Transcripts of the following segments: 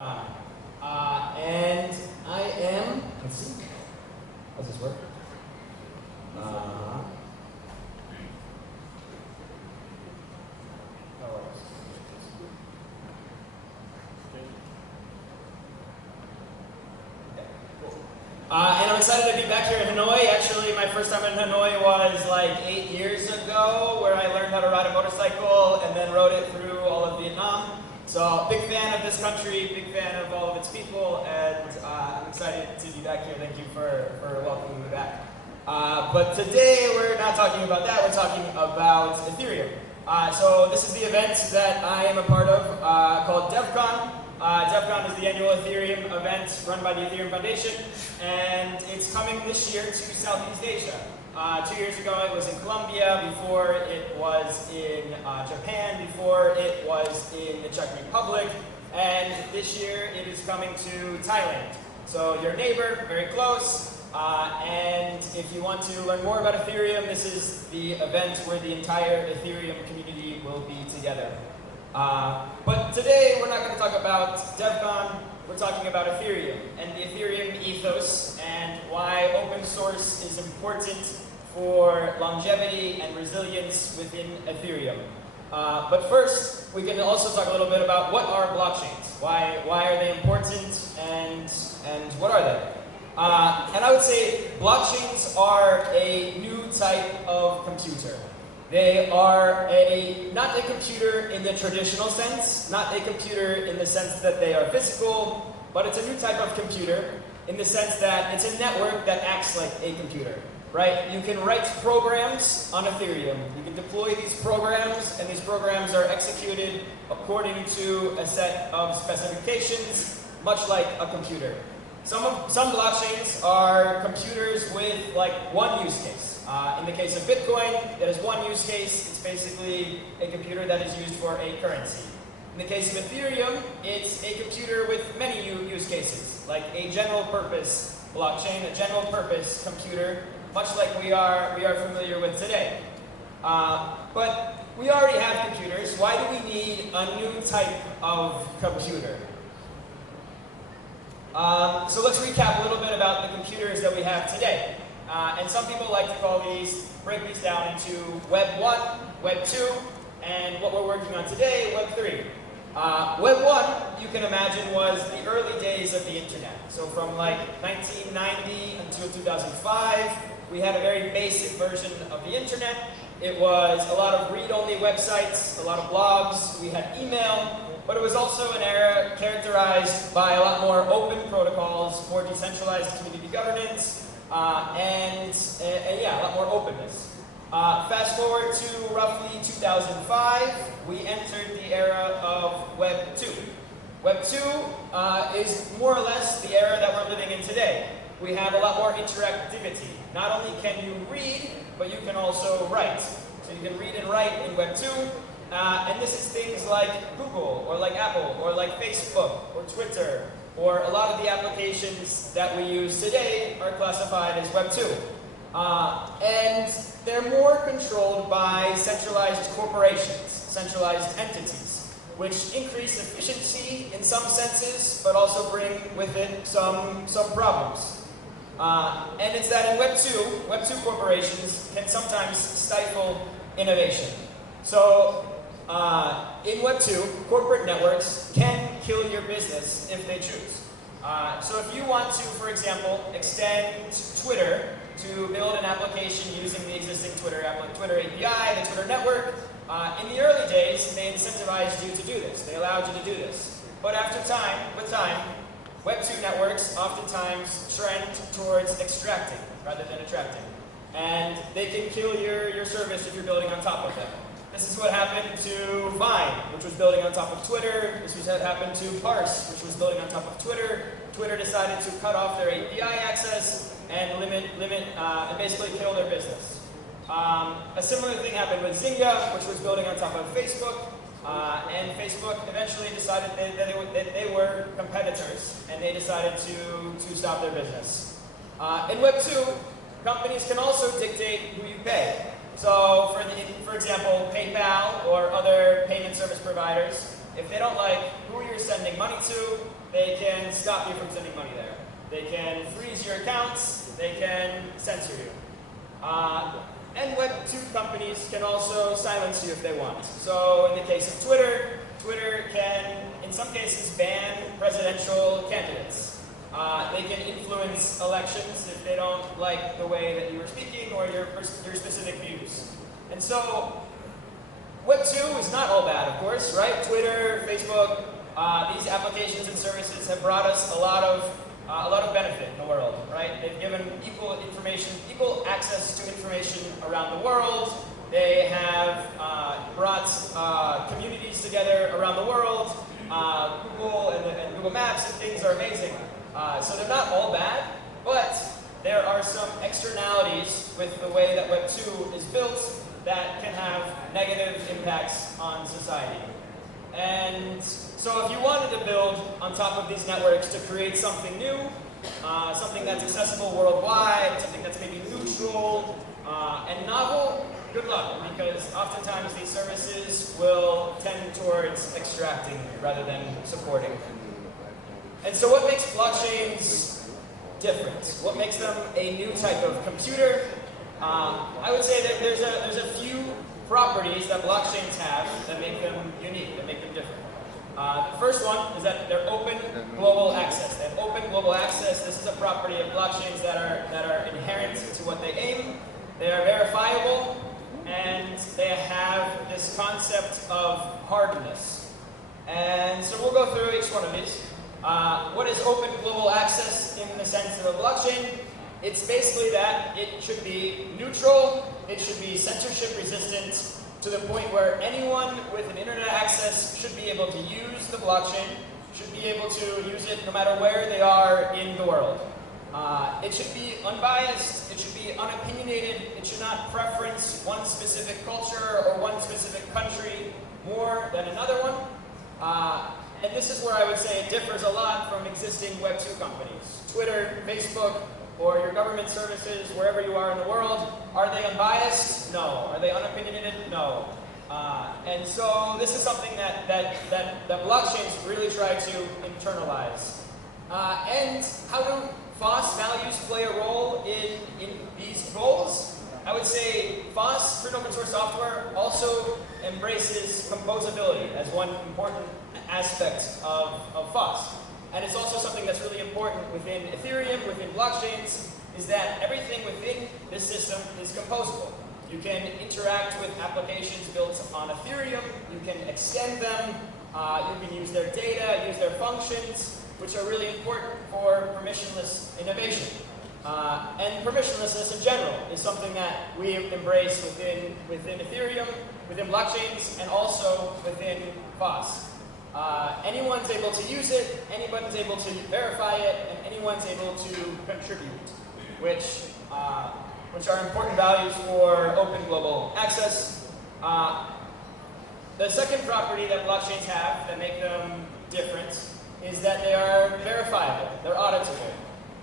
And I am, let's see, how's this work? And I'm excited to be back here in Hanoi. Actually, my first time in Hanoi was like 8 years ago, where I learned how to ride a motorcycle and then rode it through all of Vietnam. So, big fan of this country, big fan of all of its people, and I'm excited to be back here. Thank you for welcoming me back. But today, we're not talking about that, we're talking about Ethereum. So this is the event that I am a part of called DevCon. DevCon is the annual Ethereum event run by the Ethereum Foundation, and it's coming this year to Southeast Asia. 2 years ago it was in Colombia, before it was in Japan, before it was in the Czech Republic, and this year it is coming to Thailand. So your neighbor, very close, and if you want to learn more about Ethereum, this is the event where the entire Ethereum community will be together. But today we're not going to talk about DevCon, we're talking about Ethereum and the Ethereum ethos and why open source is important for longevity and resilience within Ethereum. But first, we can also talk a little bit about what are blockchains, why are they important, and what are they? And I would say blockchains are a new type of computer. They are not a computer in the traditional sense, not a computer in the sense that they are physical, but it's a new type of computer in the sense that it's a network that acts like a computer, right? You can write programs on Ethereum. You can deploy these programs, and these programs are executed according to a set of specifications, much like a computer. Some blockchains are computers with like one use case. In the case of Bitcoin, that is one use case. It's basically a computer that is used for a currency. In the case of Ethereum, it's a computer with many use cases, like a general purpose blockchain, a general purpose computer, much like we are familiar with today. But we already have computers. Why do we need a new type of computer? So let's recap a little bit about the computers that we have today. And some people like to break these down into Web 1, Web 2, and what we're working on today, Web 3. Web 1, you can imagine, was the early days of the internet. So from like 1990 until 2005, we had a very basic version of the internet. It was a lot of read-only websites, a lot of blogs, we had email, but it was also an era characterized by a lot more open protocols, more decentralized community governance, and yeah, a lot more openness. Fast forward to roughly 2005, we entered the era of Web 2. Web 2 is more or less the era that we're living in today. We have a lot more interactivity. Not only can you read, but you can also write. So you can read and write in Web 2. And this is things like Google, or like Apple, or like Facebook, or Twitter, or a lot of the applications that we use today are classified as Web 2. And they're more controlled by centralized corporations, centralized entities, which increase efficiency in some senses, but also bring with it some problems. And it's that in Web 2 corporations can sometimes stifle innovation. So in Web 2, corporate networks can kill your business if they choose. So if you want to, for example, extend Twitter to build an application using the existing Twitter API, the Twitter network, in the early days, they incentivized you to do this. They allowed you to do this. But with time, Web 2 networks oftentimes trend towards extracting rather than attracting. And they can kill your service if you're building on top of them. This is what happened to Vine, which was building on top of Twitter. This was what happened to Parse, which was building on top of Twitter. Twitter decided to cut off their API access and limit and basically kill their business. A similar thing happened with Zynga, which was building on top of Facebook. And Facebook eventually decided that they were competitors, and they decided to stop their business. In Web 2, companies can also dictate who you pay. So, for example, PayPal or other payment service providers, if they don't like who you're sending money to, they can stop you from sending money there. They can freeze your accounts. They can censor you. And Web 2 companies can also silence you if they want. So in the case of Twitter, Twitter can, in some cases, ban presidential candidates. They can influence elections if they don't like the way that you are speaking or your specific views. And so Web 2 is not all bad, of course, right? Twitter, Facebook, these applications and services have brought us a lot of benefit in the world, right? They've given equal access to information around the world. They have brought communities together around the world. Google and Google Maps and things are amazing. So they're not all bad, but there are some externalities with the way that Web 2 is built that can have negative impacts on society. And so if you wanted to build on top of these networks to create something new, something that's accessible worldwide, something that's maybe neutral and novel, good luck, because oftentimes these services will tend towards extracting rather than supporting. And so what makes blockchains different? What makes them a new type of computer? I would say that there's a few properties that blockchains have that make them unique, that make them different. The first one is that they're open global access. They have open global access. This is a property of blockchains that are inherent to what they aim. They are verifiable, and they have this concept of hardness. And so we'll go through each one of these. What is open global access in the sense of a blockchain? It's basically that it should be neutral, it should be censorship resistant, to the point where anyone with an internet access should be able to use the blockchain, should be able to use it no matter where they are in the world. It should be unbiased, it should be unopinionated, it should not preference one specific culture or one specific country more than another one. And this is where I would say it differs a lot from existing Web 2 companies. Twitter, Facebook, or your government services, wherever you are in the world, are they unbiased? No. Are they unopinionated? No. And so this is something that blockchains really try to internalize. And how do FOSS values play a role in these goals? I would say FOSS, free and open source software, also embraces composability as one important aspect of FOSS. And it's also something that's really important within Ethereum, within blockchains, is that everything within this system is composable. You can interact with applications built on Ethereum, you can extend them, you can use their data, use their functions, which are really important for permissionless innovation. And permissionlessness in general is something that we embrace within Ethereum, within blockchains, and also within FOSS. Anyone's able to use it, anyone's able to verify it, and anyone's able to contribute, which are important values for open global access. The second property that blockchains have that make them different is that they are verifiable, they're auditable.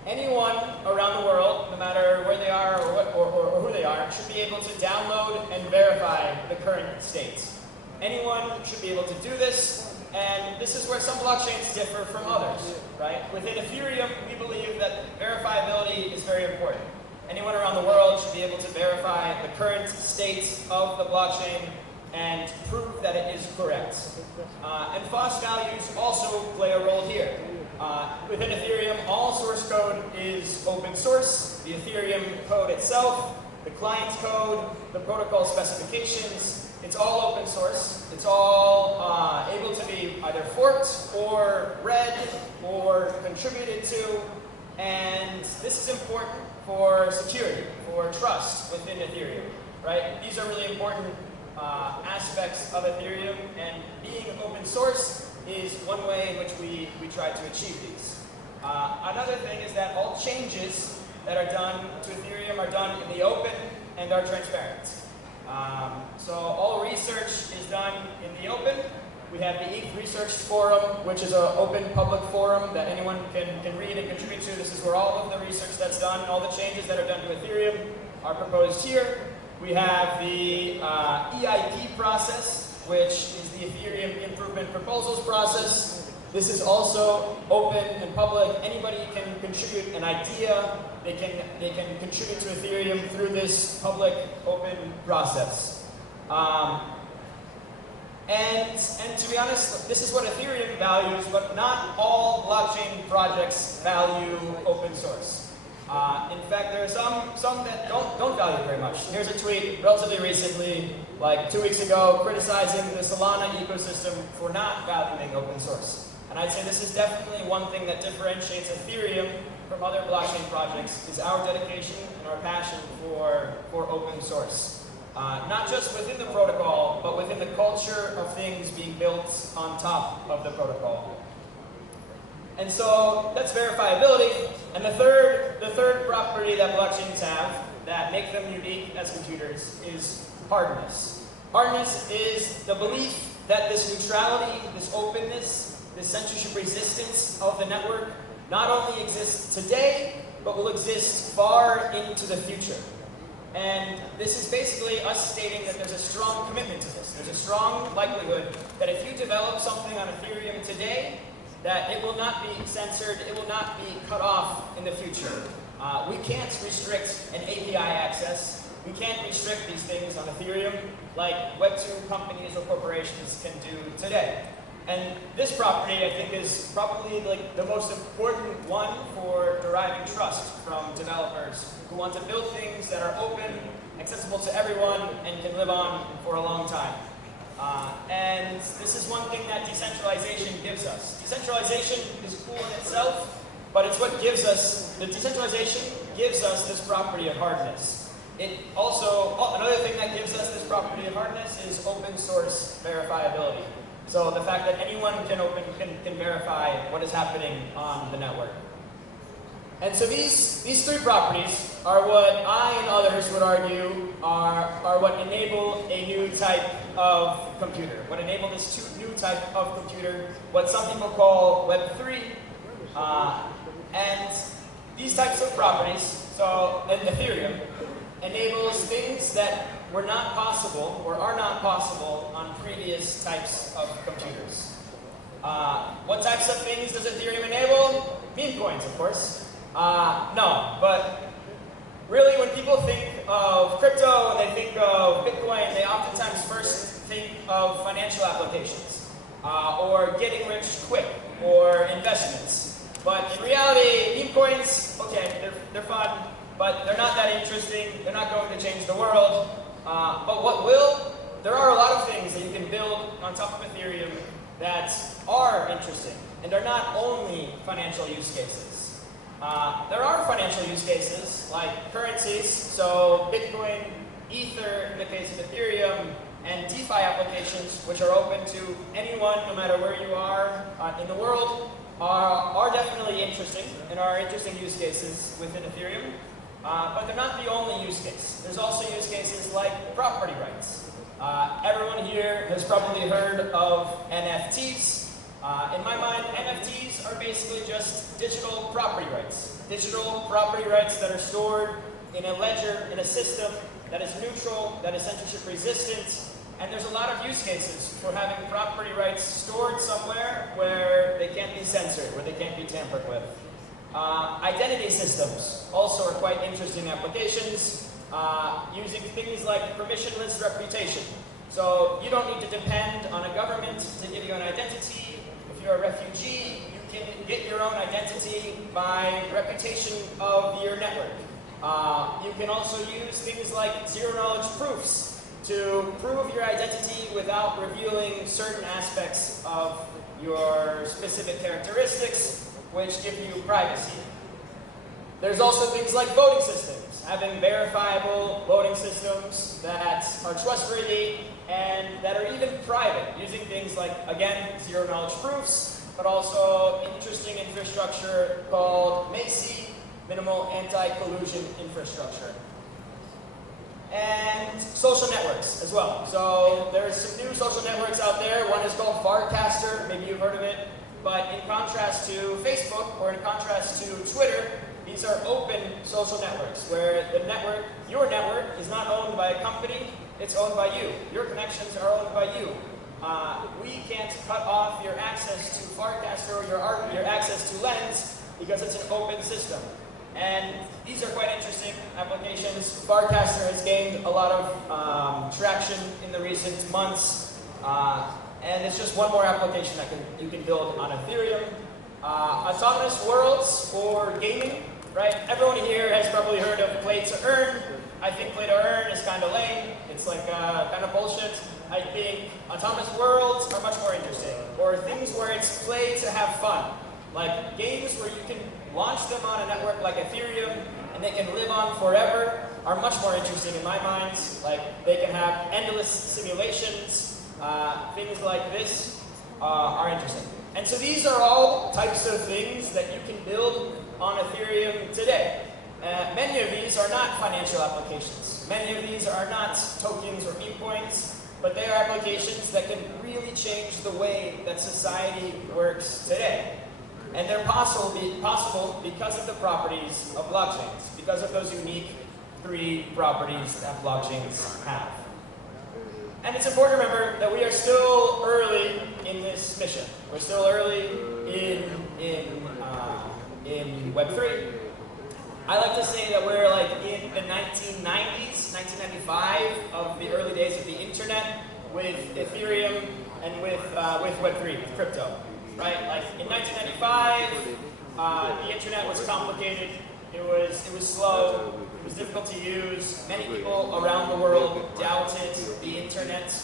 Anyone around the world, no matter where they are or who they are, should be able to download and verify the current state. Anyone should be able to do this. And this is where some blockchains differ from others, right? Within Ethereum, we believe that verifiability is very important. Anyone around the world should be able to verify the current state of the blockchain and prove that it is correct. And FOSS values also play a role here. Within Ethereum, all source code is open source. The Ethereum code itself, the client code, the protocol specifications, it's all open source. It's all able to be either forked or read or contributed to. And this is important for security, for trust within Ethereum, right? These are really important aspects of Ethereum, and being open source is one way in which we try to achieve these. Another thing is that all changes that are done to Ethereum are done in the open and are transparent. So all research is done in the open. We have the ETH Research Forum, which is an open public forum that anyone can read and contribute to. This is where all of the research that's done, all the changes that are done to Ethereum are proposed here. We have the EIP process, which is the Ethereum Improvement Proposals process. This is also open and public. Anybody can contribute an idea. They can contribute to Ethereum through this public open process. And to be honest, this is what Ethereum values, but not all blockchain projects value open source. In fact, there are some that don't value very much. Here's a tweet relatively recently, like 2 weeks ago, criticizing the Solana ecosystem for not valuing open source. And I'd say this is definitely one thing that differentiates Ethereum from other blockchain projects, is our dedication and our passion for open source. Not just within the protocol, but within the culture of things being built on top of the protocol. And so that's verifiability. And the third property that blockchains have that make them unique as computers is hardness. Hardness is the belief that this neutrality, this openness, this censorship resistance of the network not only exists today, but will exist far into the future. And this is basically us stating that there's a strong commitment to this. There's a strong likelihood that if you develop something on Ethereum today, that it will not be censored, it will not be cut off in the future. We can't restrict an API access. We can't restrict these things on Ethereum like Web2 companies or corporations can do today. And this property, I think, is probably like the most important one for deriving trust from developers who want to build things that are open, accessible to everyone, and can live on for a long time. And this is one thing that decentralization gives us. Decentralization is cool in itself, but it's what gives us, the decentralization gives us this property of hardness. It also, another thing that gives us this property of hardness is open source verifiability. So the fact that anyone can verify what is happening on the network. And so these three properties are what I and others would argue are what enable a new type of computer, what enable this new type of computer, what some people call Web3. And these types of properties, so in Ethereum, enables things that were not possible or are not possible on previous types of computers. What types of things does Ethereum enable? Meme coins, of course. No, but really when people think of crypto and they think of Bitcoin, they oftentimes first think of financial applications or getting rich quick or investments. But in reality, meme coins, okay, they're fun, but they're not that interesting. They're not going to change the world. But what will? There are a lot of things that you can build on top of Ethereum that are interesting, and they're not only financial use cases. There are financial use cases like currencies, so Bitcoin, Ether in the case of Ethereum, and DeFi applications, which are open to anyone, no matter where you are in the world, are definitely interesting and are interesting use cases within Ethereum. But they're not the only use case. There's also use cases like property rights. Everyone here has probably heard of NFTs. In my mind, NFTs are basically just digital property rights. Digital property rights that are stored in a ledger, in a system that is neutral, that is censorship resistant. And there's a lot of use cases for having property rights stored somewhere where they can't be censored, where they can't be tampered with. Identity systems also are quite interesting applications, using things like permissionless reputation. So you don't need to depend on a government to give you an identity. If you're a refugee, you can get your own identity by reputation of your network. You can also use things like zero-knowledge proofs to prove your identity without revealing certain aspects of your specific characteristics, which give you privacy. There's also things like voting systems, having verifiable voting systems that are trustworthy and that are even private, using things like, again, zero-knowledge proofs, but also interesting infrastructure called MACI, Minimal Anti-Collusion Infrastructure. And social networks as well. So there's some new social networks out there. One is called Farcaster, maybe you've heard of it. But in contrast to Facebook, or in contrast to Twitter, these are open social networks, where the network, your network, is not owned by a company, it's owned by you. Your connections are owned by you. we can't cut off your access to Farcaster or your access to Lens because it's an open system. And these are quite interesting applications. Farcaster has gained a lot of traction in the recent months. And it's just one more application that you can build on Ethereum. Autonomous worlds for gaming, right? Everyone here has probably heard of play to earn. I think play to earn is kind of lame. It's like kind of bullshit. I think autonomous worlds are much more interesting. Or things where it's play to have fun. Like games where you can launch them on a network like Ethereum and they can live on forever are much more interesting in my mind. Like they can have endless simulations. Things like this are interesting. And so these are all types of things that you can build on Ethereum today. Many of these are not financial applications. Many of these are not tokens or meme coins, but they are applications that can really change the way that society works today. And they're possible because of the properties of blockchains, because of those unique 3 properties that blockchains have. And it's important to remember that we are still early in this mission. We're still early in Web3. I like to say that we're like in the 1990s, 1995 of the early days of the internet with Ethereum and with Web3, with crypto, right? Like in 1995, the internet was complicated. It was slow. It was difficult to use. Many people around the world doubted the internet.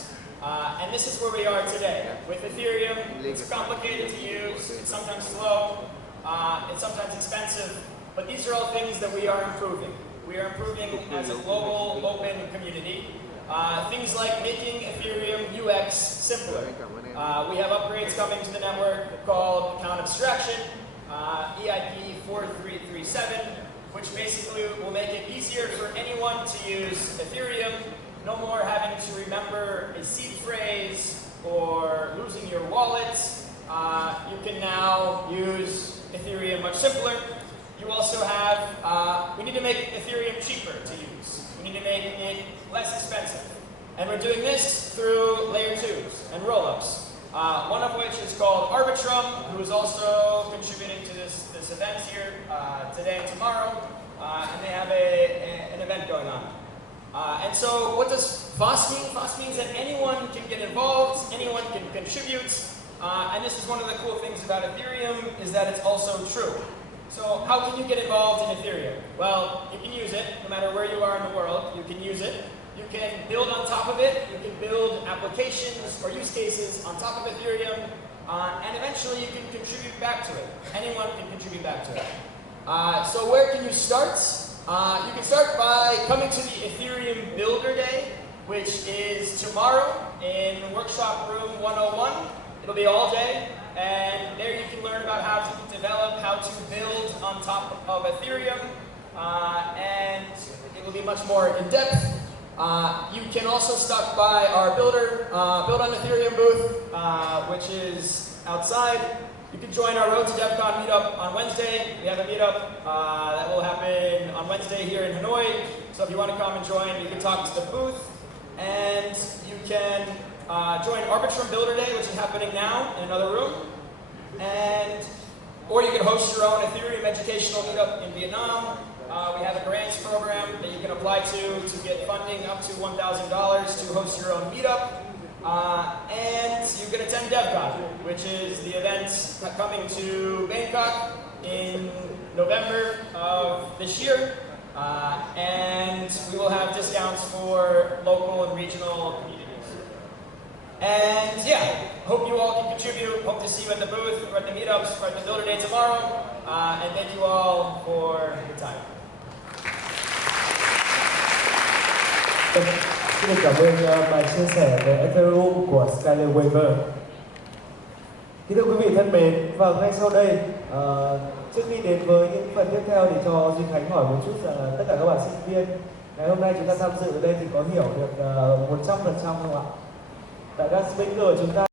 And this is where we are today. With Ethereum, it's complicated to use. It's sometimes slow. It's sometimes expensive. But these are all things that we are improving. We are improving as a global, open community. Things like making Ethereum UX simpler. We have upgrades coming to the network called account abstraction, EIP 4337, which basically will make it easier for anyone to use Ethereum. No more having to remember a seed phrase or losing your wallet. You can now use Ethereum much simpler. You also have, we need to make Ethereum cheaper to use. We need to make it less expensive. And we're doing this through layer 2s and rollups. One of which is called Arbitrum, who is also contributing to this event here today and tomorrow. And they have an event going on. And so what does FOSS mean? FOSS means that anyone can get involved, anyone can contribute. And this is one of the cool things about Ethereum, is that it's also true. So how can you get involved in Ethereum? Well, you can use it no matter where you are in the world. You can use it. You can build on top of it. You can build applications or use cases on top of Ethereum. And eventually you can contribute back to it. Anyone can contribute back to it. So where can you start? You can start by coming to the Ethereum Builder Day, which is tomorrow in Workshop Room 101. It'll be all day. And there you can learn about how to develop, how to build on top of Ethereum. And it will be much more in-depth. You can also stop by our Build on Ethereum booth, which is outside. You can join our Road to DevCon meetup on Wednesday. We have a meetup that will happen on Wednesday here in Hanoi. So if you want to come and join, you can talk to the booth. And you can join Arbitrum Builder Day, which is happening now in another room. Or you can host your own Ethereum educational meetup in Vietnam. We have a grants program that you can apply to get funding up to $1,000 to host your own meetup. And you can attend DevCon, which is the event coming to Bangkok in November of this year. And we will have discounts for local and regional communities. And yeah, hope you all can contribute. Hope to see you at the booth, or at the meetups, or at the Builder Day tomorrow. And thank you all for your time. Xin được cảm ơn bài chia sẻ về Ethereum của Skyler Weaver. Kính thưa quý vị thân mến, và ngay sau đây, trước khi đến với những phần tiếp theo thì cho Duy Khánh hỏi một chút rằng là tất cả các bạn sinh viên ngày hôm nay chúng ta tham dự ở đây thì có hiểu được 100% không ạ? Tại các speaker chúng ta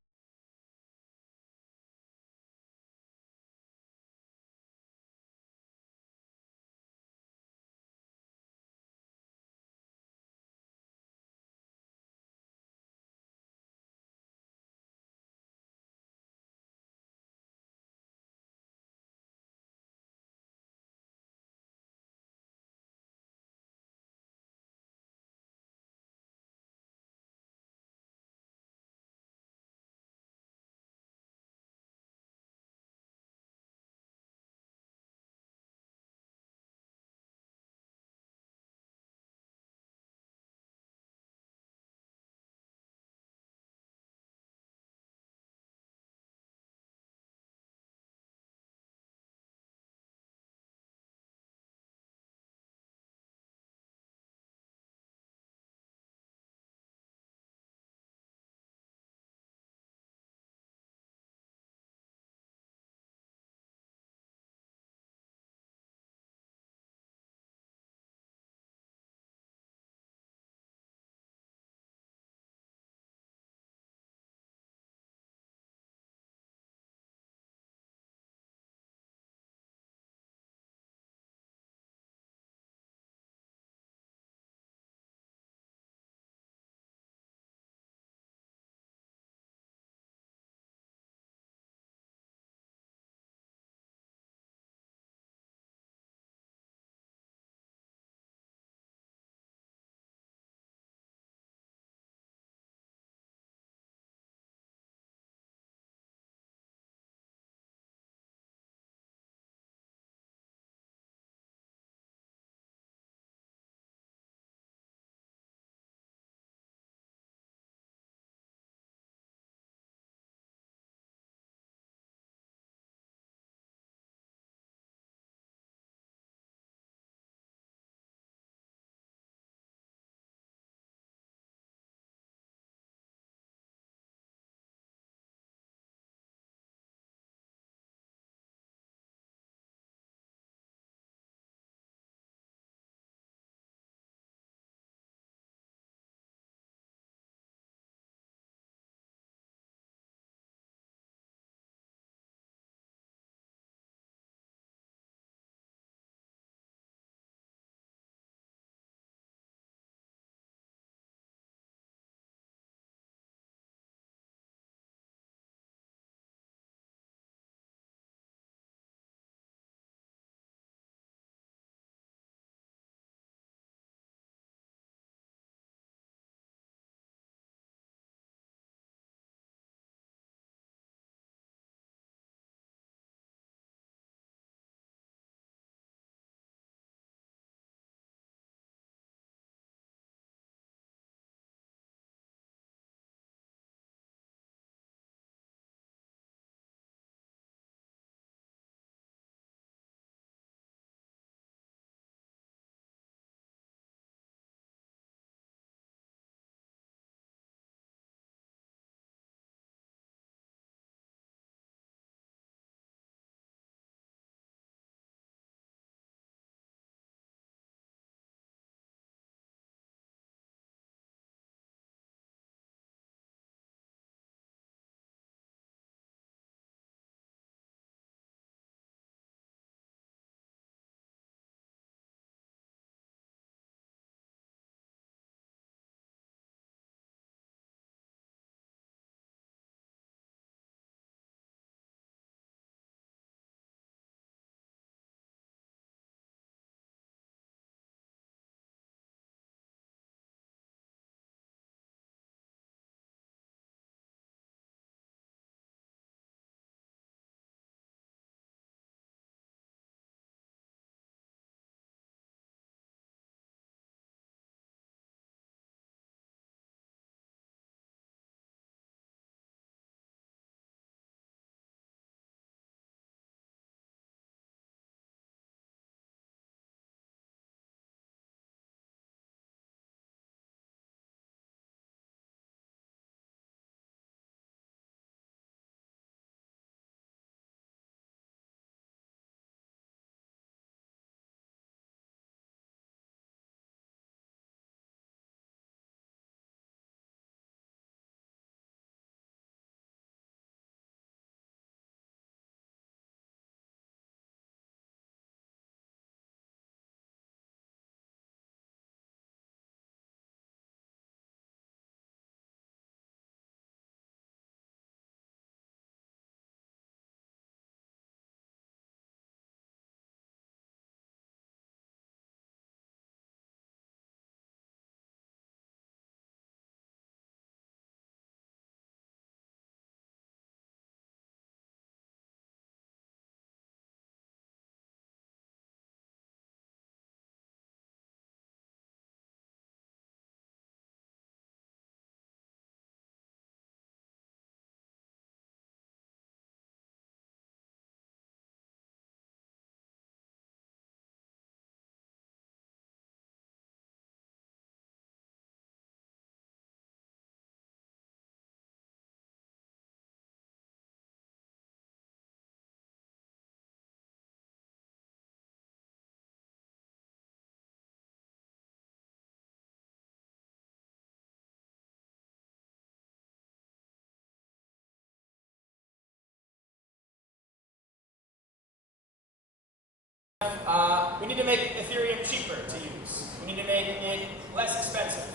We need to make Ethereum cheaper to use. We need to make it less expensive.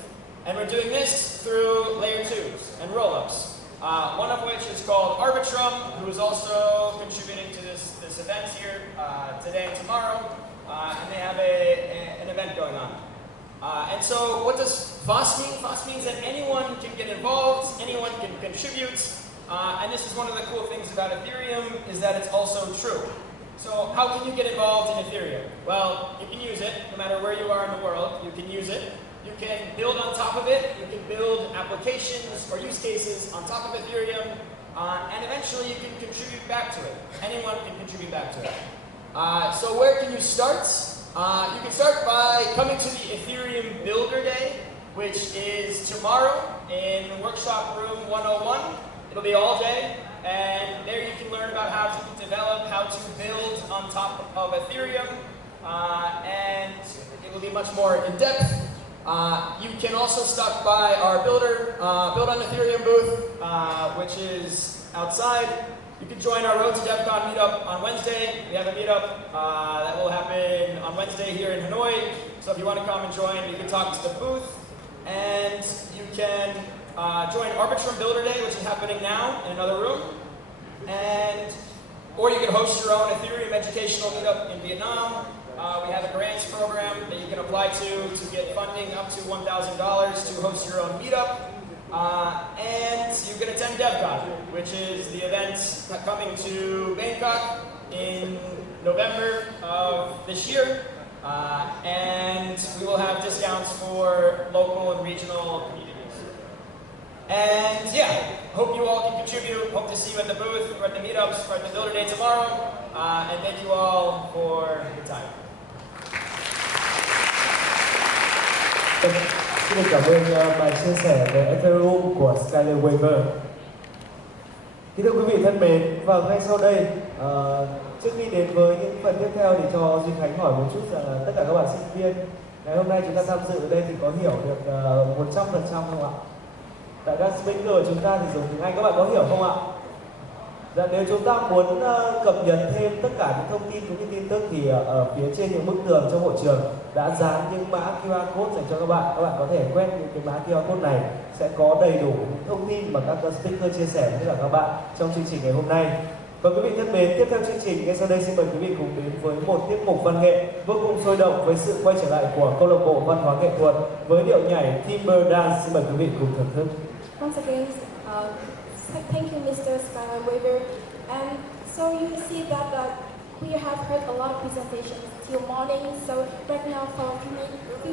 And we're doing this through layer 2s and rollups. One of which is called Arbitrum, who is also contributing to this event here today and tomorrow. And they have an event going on. And so what does FOSS mean? FOSS means that anyone can get involved, anyone can contribute. And this is one of the cool things about Ethereum, is that it's also true. So how can you get involved in Ethereum? Well, you can use it no matter where you are in the world. You can use it. You can build on top of it. You can build applications or use cases on top of Ethereum. And eventually you can contribute back to it. Anyone can contribute back to it. So where can you start? You can start by coming to the Ethereum Builder Day, which is tomorrow in Workshop Room 101. It'll be all day. And there you can learn about how to develop, how to build on top of Ethereum. And it will be much more in depth. You can also stop by our Build on Ethereum booth, which is outside. You can join our Road to DevCon meetup on Wednesday. We have a meetup that will happen on Wednesday here in Hanoi. So if you want to come and join, you can talk to the booth. And you can join Arbitrum Builder Day, which is happening now in another room. Or you can host your own Ethereum educational meetup in Vietnam. We have a grants program that you can apply to get funding up to $1,000 to host your own meetup. And you can attend DevCon, which is the event coming to Bangkok in November of this year. And we will have discounts for local and regional communities. And yeah, hope you all can contribute. Hope to see you at the booth, or at the meetups, or at the Builder Day tomorrow. And thank you all for your time. Xin được cảm ơn bài chia sẻ về Ethereum của Skyler Weaver. Kính thưa quý vị thân mến, và ngay sau đây, trước khi đến với những phần tiếp theo thì cho Duy Khánh hỏi một chút rằng là tất cả các bạn sinh viên ngày hôm nay chúng ta tham dự ở đây thì có hiểu được 100% không ạ? Tại các speaker của chúng ta thì dùng tiếng Anh, các bạn có hiểu không ạ? Dạ, nếu chúng ta muốn cập nhật thêm tất cả những thông tin cũng như tin tức thì ở phía trên những bức tường trong hội trường đã dán những mã QR code dành cho các bạn. Các bạn có thể quét những cái mã QR code này, sẽ có đầy đủ những thông tin mà các speaker chia sẻ với tất cả các bạn trong chương trình ngày hôm nay. Và quý vị thân mến, tiếp theo chương trình ngay sau đây xin mời quý vị cùng đến với một tiết mục văn nghệ vô cùng sôi động với sự quay trở lại của câu lạc bộ văn hóa nghệ thuật với điệu nhảy Timber Dance. Xin mời quý vị cùng thưởng thức. Once again, thank you, Mr. Skyler Weaver. And so you see that we have heard a lot of presentations till morning. So right now, for a few